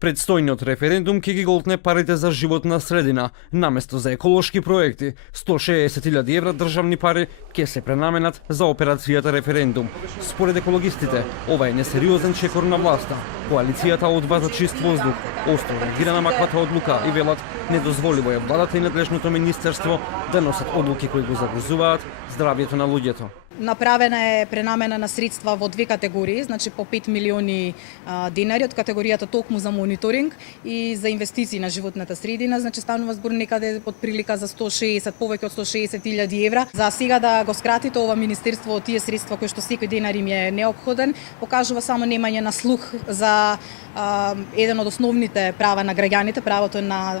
Предстојниот референдум ќе ги голтне парите за животна средина. Наместо за еколошки проекти, 160.000 евра државни пари ќе се пренаменат за операцијата референдум. Според екологистите, ова е несериозен чекор на власта. Коалицијата одба за чист воздух остро реагира на маквата одлука и велат недозволиво е владата и надлежното министерство да носат одлуки кои го загрозуваат здравјето на луѓето. Направена е пренамена на средства во две категории, значи по 5 милиони денари од категоријата токму за мониторинг и за инвестиции на животната средина, значи станува збор некаде од прилика за 160, повеќе од 160.000 евра. За сега да го скратите ова министерство од тие средства кои што секој денар им е неопходен, покажува само немање на слух за еден од основните права на граѓаните, правото на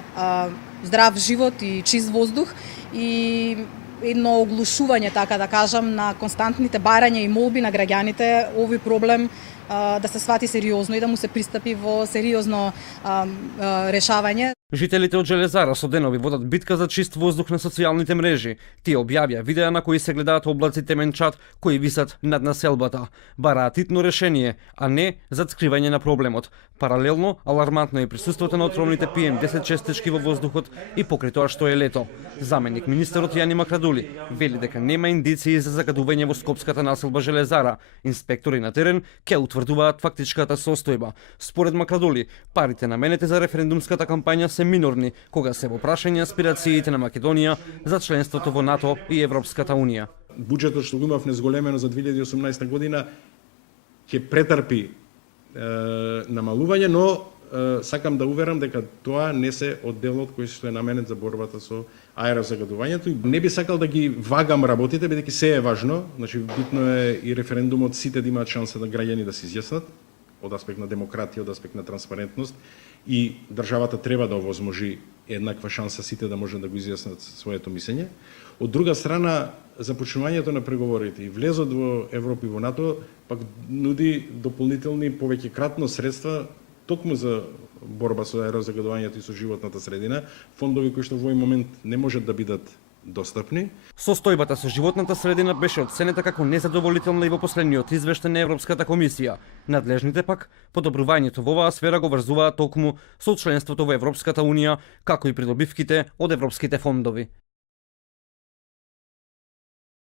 здрав живот и чист воздух и едно оглушување, така да кажам, на константните барања и молби на граѓаните овој проблем да се свати сериозно и да му се пристапи во сериозно решавање. Жителите од Железара со денови водат битка за чист воздух на социјалните мрежи. Тие објавија видеа на кои се гледаат облаци темен чад кои висат над населбата. Бараат итно решение, а не зацкривање на проблемот. Паралелно, алармантно е присуството на отровните PM10 честички во воздухот и покрај тоа што е лето. Заменик министерот Јани Макрадули вели дека нема индиции за загадување во скопската населба Железара. Инспектори на терен ќе утврдуваат фактичката состојба. Според Макрадули, парите наменети за референдумската кампања се минорни, кога се во прашање аспирациите на Македонија за членството во НАТО и Европската Унија. Буџетот што го имав незголемено за 2018 година ќе претрпи намалување, но сакам да уверам дека тоа не се од делот кој што е наменет за борбата со аерозагадувањето. Не би сакал да ги вагам работите, бидејќи се е важно, значи битно е и референдумот сите да имаат шанса да граѓани да се изјаснат од аспект на демократија, од аспект на транспарентност и државата треба да овозможи еднаква шанса сите да може да го изјаснат своето мислење. Од друга страна, започнувањето на преговорите и влезот во Европа и во НАТО пак нуди дополнителни повеќе кратно средства токму за борба со аерозагадувањето и со животната средина, фондови кои што во овој момент не можат да бидат достапни. Состојбата со животната средина беше оценета како незадоволителна и во последниот извештај на Европската комисија. Надлежните пак подобрувањето во оваа сфера го врзуваат токму со членството во Европската Унија, како и придобивките од европските фондови.